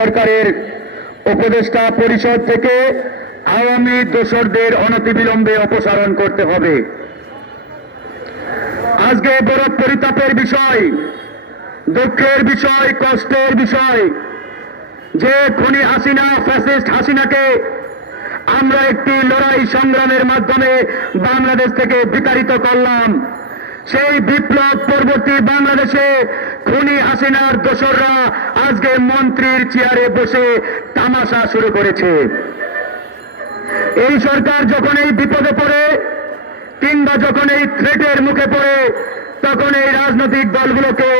সরকারের উপদেষ্টা পরিষদ থেকে আওয়ামী দোসরদের অনতিবিলম্বে অপসারণ করতে হবে। আজকে বড় পরিতাপের বিষয়, দুঃখের বিষয়, কষ্টের বিষয় যে খুনি হাসিনা, ফ্যাসিস্ট হাসিনাকে আমরা একটি লড়াই সংগ্রামের মাধ্যমে বাংলাদেশ থেকে বিতাড়িত করলাম। সেই বিপ্লব পরবর্তী বাংলাদেশে খুনি হাসিনার দোসররা আজকে মন্ত্রীর চেয়ারে বসে তামাশা শুরু করেছে। এই সরকার যখন এই বিপদে পড়ে কিংবা যখন এই থ্রেটের মুখে পড়ে, তখন এই রাজনৈতিক দলগুলোকে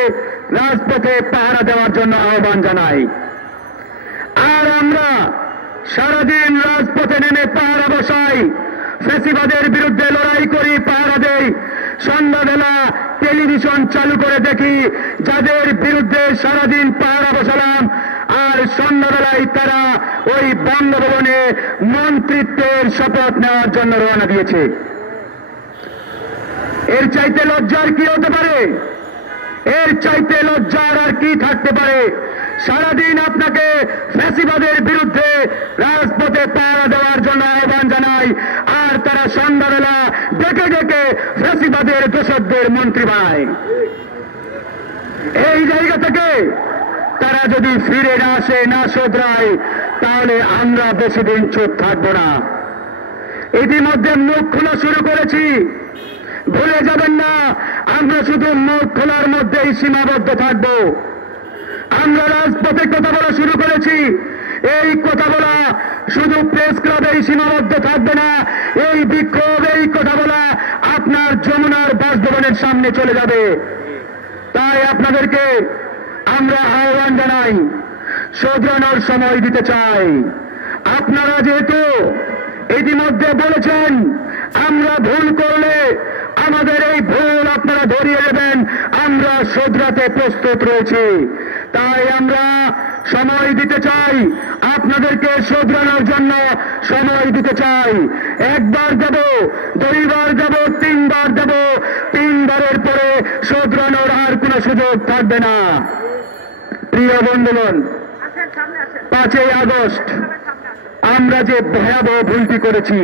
রাজপথে পাহারা দেওয়ার জন্য আহ্বান জানাই। আর আমরা সারাদিন রাজপথে নেমে পাহারা বসাই, ফ্যাসিবাদের বিরুদ্ধে লড়াই করি, পাহারা দেই। সন্ধ্যাবেলা টেলিভিশন চালু করে দেখি যাদের বিরুদ্ধে সারাদিন পাহারা বসালাম, আর সন্ধ্যাবেলায় তারা ওই বঙ্গভবনে মন্ত্রিত্বের শপথ নেওয়ার জন্য রওনা দিয়েছে। এর চাইতে লজ্জার কি হতে পারে? এর চাইতে লজ্জার আর কি থাকতে পারে? সারাদিন আপনাকে ফ্যাসিবাদের বিরুদ্ধে রাজপথে পাহারা দেওয়ার জন্য আহ্বান জানাই, আর তারা সন্ধ্যাবেলা ডেকে ডেকে ফ্যাসিবাদের দোসরদের মন্ত্রী বানায়। এই জায়গা থেকে তারা যদি ফিরে না আসে, না শোধরায়, তাহলে আমরা বেশি দিন চুপ থাকবো না। ইতিমধ্যে মুখ খোলা শুরু করেছি, ভুলে যাবেন না আমরা শুধু মুখ খোলার মধ্যেই সীমাবদ্ধ থাকবো। আমরা রাজপথে কথা বলা শুরু করেছি, এই কথা বলা শুধু প্রেস ক্লাবেই সীমাবদ্ধ থাকবে না। এই বিক্ষোভ, এই কথা বলা আপনার যমুনার বাসভবনের সামনে চলে যাবে। তাই আপনাদেরকে আমরা আহ্বান জানাই, শোধরানোর সময় দিতে চাই। আপনারা যেহেতু ইতিমধ্যে বলেছেন আমরা ভুল করলে আমাদের এই ভুল আপনারা ধরিয়ে দেবেন, আমরা শোধরাতে প্রস্তুত রয়েছি। তাই আমরা সময় দিতে চাই, আপনাদেরকে শোধরানোর জন্য সময় দিতে চাই। একবার যাব, দুইবার যাব, তিনবার যাব, তিনবারের পরে শোধরানোর আর কোনো সুযোগ থাকবে না। প্রিয় বন্ধুগণ, 5ই আগস্ট আমরা যে ভয়াবহ ভুলটি করেছি,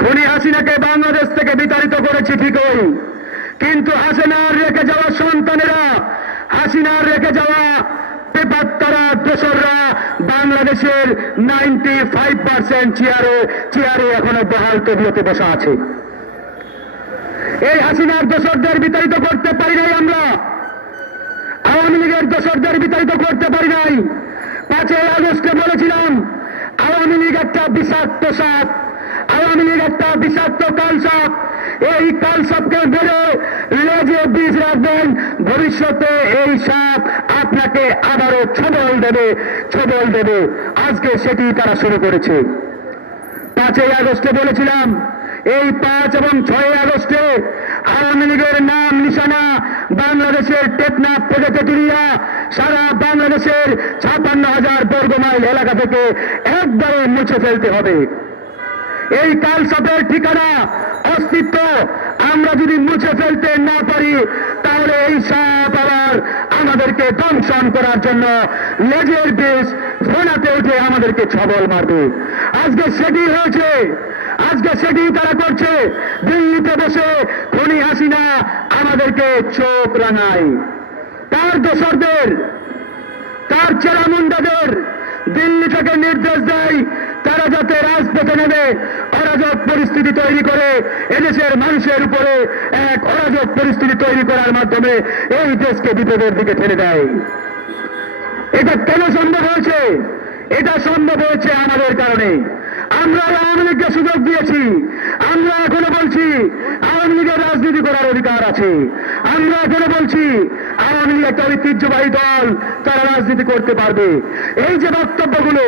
খুনি হাসিনাকে বাংলাদেশ থেকে বিতাড়িত করেছি ঠিকই, কিন্তু হাসিনার রেখে যাওয়া সন্তানেরা, হাসিনার রেখে যাওয়া বেপাত্তারা, দোসররা বাংলাদেশের 95% চেয়ারে এখনো বহাল তবিয়তে বসা আছে। এই হাসিনার দোসরদের বিতাড়িত করতে পারি নাই আমরা, আওয়ামী লীগের দোসরদের বিতাড়িত করতে পারি নাই। 5ই আগস্টে বলেছিলাম আওয়ামী লীগ একটা বিষাক্ত সাপ, আওয়ামী লীগ একটা বিষাক্ত কালসাপ। এই কালসাপকে বেড়ে লেজে বীজ রাখবেন, ভবিষ্যতে এই সাপ আপনাকে আবারও ছবল দেবে। আজকে সেটি তারা শুরু করেছে। 5ই আগস্টে বলেছিলাম এই 5 এবং 6ই আগস্টে আওয়ামী লীগের নাম নিশানা বাংলাদেশের টেকনাফ থেকে তেতুলিয়া, সারা বাংলাদেশের 56,000 বর্গমাইল এলাকা থেকে একবারে মুছে ফেলতে হবে। এই কালসাপের ঠিকানা, অস্তিত্ব আমরা যদি মুছে ফেলতে না পারি, তাহলে এই সাপ আবার আমাদেরকে দংশন করার জন্য লেজের বীজ ফোনাতে উঠে আমাদেরকে ছবল মারবে। আজকে সেটি হয়েছে, আজকে সেটি তারা করছে। দিল্লিতে বসে খুনি হাসিনা আমাদেরকে চোখ রাঙায়, তার দোসরদের, তার চেলামুন্ডাদের দিল্লি থেকে নির্দেশ দেয় তারা যাতে রাজপথে নেমে অরাজক পরিস্থিতি তৈরি করে, এদেশের মানুষের উপরে এক অরাজক পরিস্থিতি তৈরি করার মাধ্যমে এই দেশকে বিপদের দিকে ঠেলে দেয়। এটা কেন সম্ভব হয়েছে? এটা সম্ভব হয়েছে আমাদের কারণে। আমরা আওয়ামী লীগকে সুযোগ দিয়েছি, আমরা এখনো বলছি আওয়ামী লীগের রাজনীতি করার অধিকার আছে। আমরা এখনো বলছি আওয়ামী লীগ একটা ঐতিহ্যবাহী দল, তারা রাজনীতি করতে পারবে। এই যে বক্তব্যগুলো,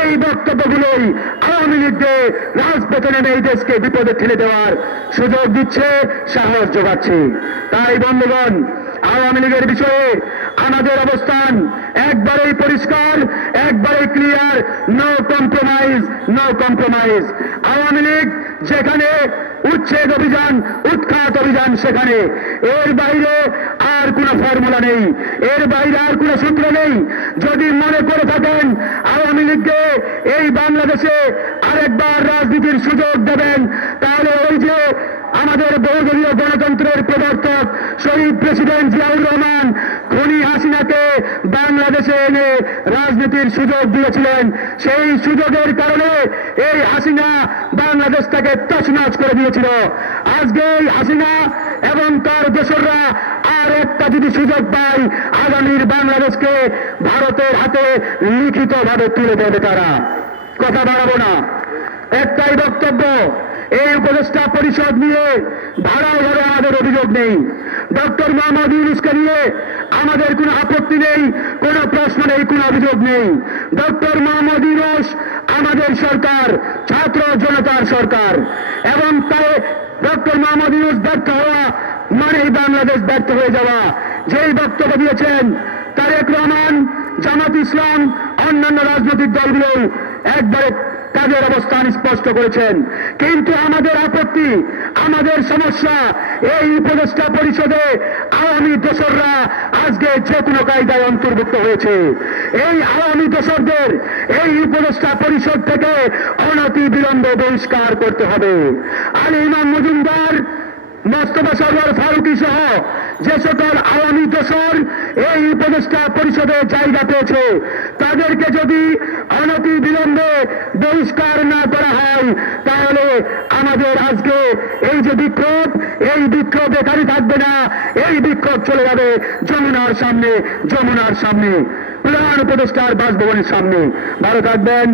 এই বক্তব্যগুলোই আওয়ামী লীগকে রাজপথে নেমে এই দেশকে বিপদে ঠেলে দেওয়ার সুযোগ দিচ্ছে, সাহস যোগাচ্ছে। তাই বন্ধুগণ, আওয়ামী লীগের বিষয়ে আমাদের অবস্থান একবারেই পরিষ্কার, একবারেই clear, no compromise, no compromise. Awami League যেখানে উচ্ছেদ অভিযান, উৎখাত অভিযান, সেখানে এর বাইরে আর কোনো ফর্মুলা নেই, এর বাইরে আর কোনো সূত্র নেই। যদি মনে করে থাকেন আওয়ামী লীগকে এই বাংলাদেশে আরেকবার রাজনীতির সুযোগ দেবেন, তাহলে ওই যে আমাদের বহুদলীয় গণতন্ত্রের প্রবর্তক শহীদ প্রেসিডেন্ট জিয়াউর রহমান খুনি হাসিনাকে বাংলাদেশে এনে রাজনীতির সুযোগ দিয়েছিলেন, সেই সুযোগের কারণে এই হাসিনা বাংলাদেশটাকে তছনছ করে দিয়েছিল। আজকে এই হাসিনা এবং তার দোসররা আর একটা যদি সুযোগ পায়, আগামীর বাংলাদেশকে ভারতের হাতে লিখিতভাবে তুলে দেবে তারা। কথা বাড়াবো না, একটাই বক্তব্য, এই উপদেষ্টা পরিষদ নিয়ে ভাড়ায় ঘরে আমাদের অভিযোগ নেই। ডক্টর মোহাম্মদ ইউনূসকে নিয়ে আমাদের কোনো আপত্তি নেই, কোনো প্রশ্ন নেই, কোনো অভিযোগ নেই। ডক্টর মোহাম্মদ ইউনূস আমাদের সরকার, ছাত্র জনতার সরকার, এবং তাই ডক্টর মোহাম্মদ ইউনূস ব্যর্থ হওয়া মানেই বাংলাদেশ ব্যর্থ হয়ে যাওয়া। যেই বক্তব্য দিয়েছেন তারেক রহমান, জামাত ইসলাম, অন্যান্য রাজনৈতিক দলগুলো একবারে তাদের অবস্থান স্পষ্ট করেছেন। কিন্তু আমাদের আপত্তি, আমাদের সমস্যা, এই উপদেষ্টা পরিষদে আওয়ামী দোসররা আজকে যে কোনো কায়দায় অন্তর্ভুক্ত হয়েছে। এই আওয়ামী দোসরদের এই উপদেষ্টা পরিষদ থেকে অনতি বিলম্বে বহিষ্কার করতে হবে। আলী ইমাম মজুমদার, মোস্তফা সরওয়ার ফারুকী সহ যে সকল আওয়ামী দোসর এই উপদেষ্টা পরিষদে জায়গা পেয়েছে, তাদেরকে যদি অনতি বিলম্বে বহিষ্কার না করা হয়, তাহলে আমাদের আজকে এই যে বিক্ষোভ, এই বিক্ষোভ এখানে থাকবে না, এই বিক্ষোভ চলে যাবে যমুনার সামনে, যমুনার সামনে, প্রধান উপদেষ্টার বাসভবনের সামনে। ভালো থাকবেন।